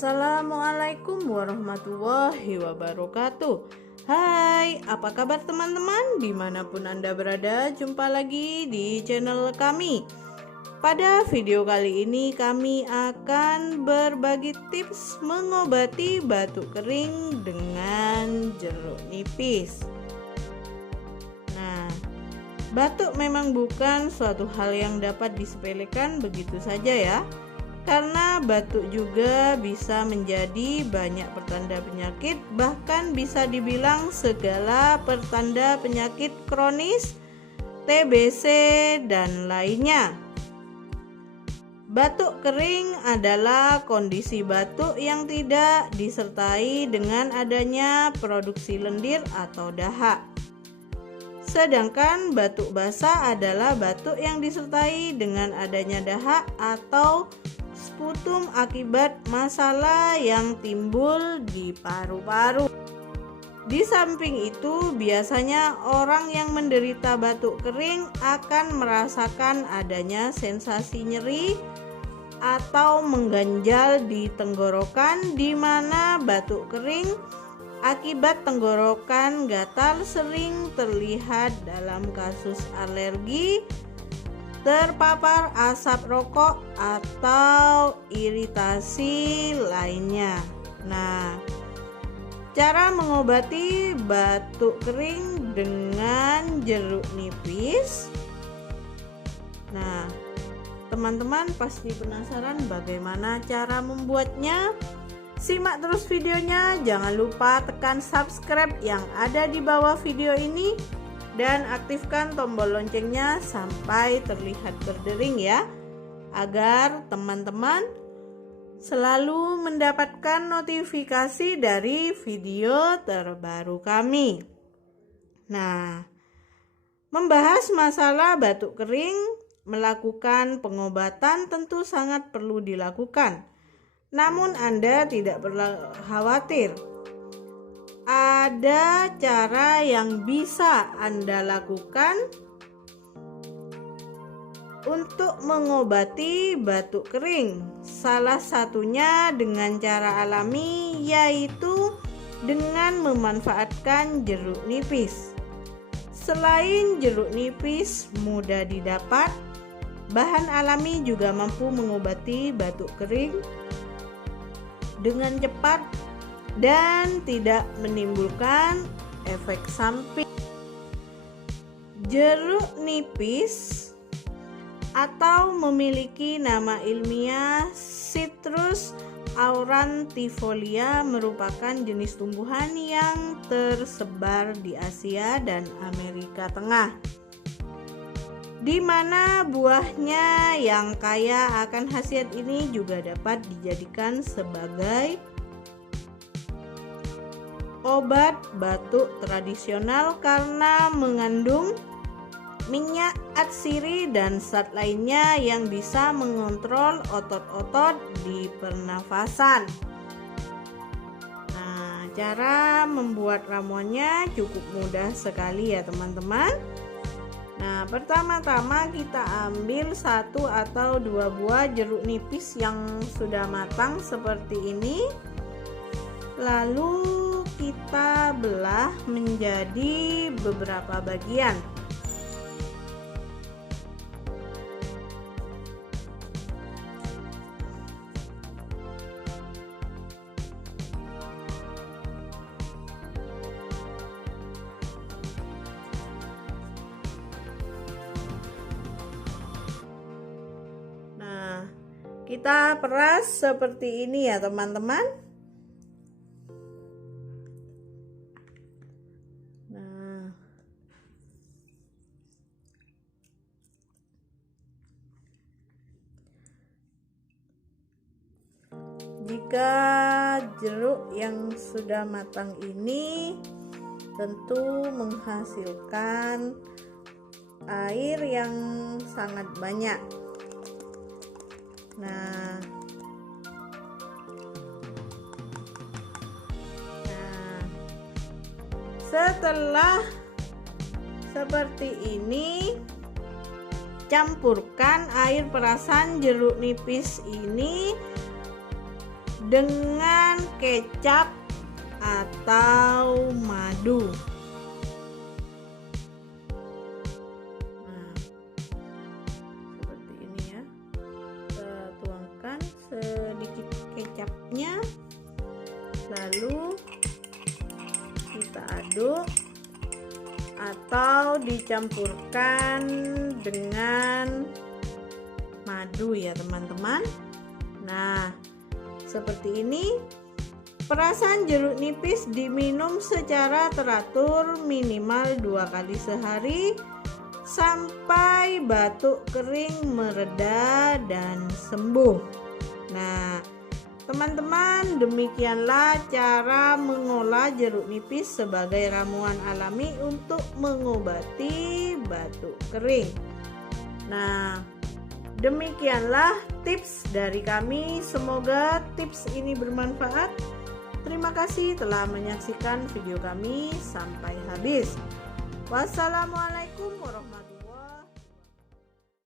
Assalamualaikum warahmatullahi wabarakatuh. Hai, apa kabar teman-teman? Dimanapun Anda berada, jumpa lagi di channel kami. Pada video kali ini kami akan berbagi tips mengobati batuk kering dengan jeruk nipis. Nah, batuk memang bukan suatu hal yang dapat disepelekan begitu saja ya. Karena batuk juga bisa menjadi banyak pertanda penyakit, bahkan bisa dibilang segala pertanda penyakit kronis, TBC, dan lainnya. Batuk kering adalah kondisi batuk yang tidak disertai dengan adanya produksi lendir atau dahak. Sedangkan batuk basah adalah batuk yang disertai dengan adanya dahak atau sputum akibat masalah yang timbul di paru-paru. Di samping itu, biasanya orang yang menderita batuk kering akan merasakan adanya sensasi nyeri atau mengganjal di tenggorokan, di mana batuk kering akibat tenggorokan gatal sering terlihat dalam kasus alergi, terpapar asap rokok, atau iritasi lainnya. Nah, cara mengobati batuk kering dengan jeruk nipis. Nah, teman-teman pasti penasaran bagaimana cara membuatnya? Simak terus videonya, jangan lupa tekan subscribe yang ada di bawah video ini dan aktifkan tombol loncengnya sampai terlihat berdering ya, agar teman-teman selalu mendapatkan notifikasi dari video terbaru kami. Nah, membahas masalah batuk kering, melakukan pengobatan tentu sangat perlu dilakukan. Namun Anda tidak perlu khawatir. Ada cara yang bisa Anda lakukan untuk mengobati batuk kering. Salah satunya dengan cara alami, yaitu dengan memanfaatkan jeruk nipis. Selain jeruk nipis mudah didapat, bahan alami juga mampu mengobati batuk kering dengan cepat dan tidak menimbulkan efek samping. Jeruk nipis atau memiliki nama ilmiah Citrus aurantifolia merupakan jenis tumbuhan yang tersebar di Asia dan Amerika Tengah, di mana buahnya yang kaya akan khasiat ini juga dapat dijadikan sebagai obat batuk tradisional karena mengandung minyak atsiri dan zat lainnya yang bisa mengontrol otot-otot di pernafasan. Nah, cara membuat ramuannya cukup mudah sekali ya teman-teman. Nah, pertama-tama kita ambil 1 atau 2 buah jeruk nipis yang sudah matang seperti ini. Lalu kita belah menjadi beberapa bagian. Nah, kita peras seperti ini ya teman-teman. Jika jeruk yang sudah matang ini tentu menghasilkan air yang sangat banyak. Nah, setelah seperti ini, campurkan air perasan jeruk nipis ini dengan kecap atau madu. Nah, seperti ini ya. Kita tuangkan sedikit kecapnya, lalu kita aduk atau dicampurkan dengan madu ya teman-teman. Nah, seperti ini. Perasan jeruk nipis diminum secara teratur minimal 2 kali sehari sampai batuk kering mereda dan sembuh. Nah, teman-teman, demikianlah cara mengolah jeruk nipis sebagai ramuan alami untuk mengobati batuk kering. Nah, demikianlah tips dari kami. Semoga tips ini bermanfaat. Terima kasih telah menyaksikan video kami sampai habis. Wassalamualaikum warahmatullahi wabarakatuh.